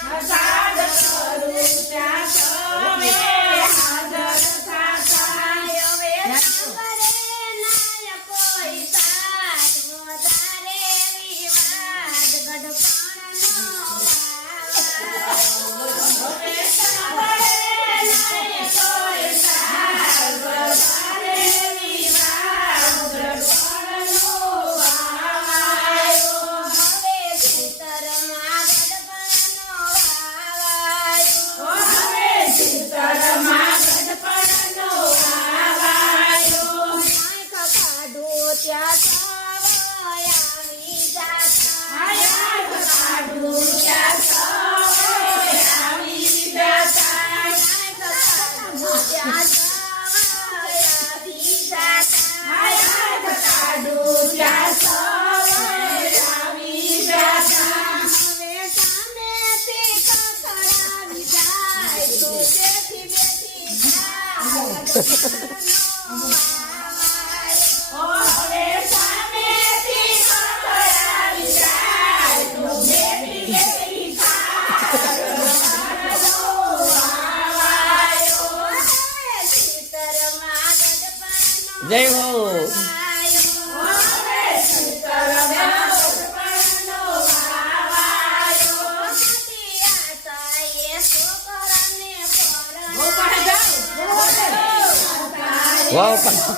પ્રસાદ કરું ત્યાં જાય હો Wow.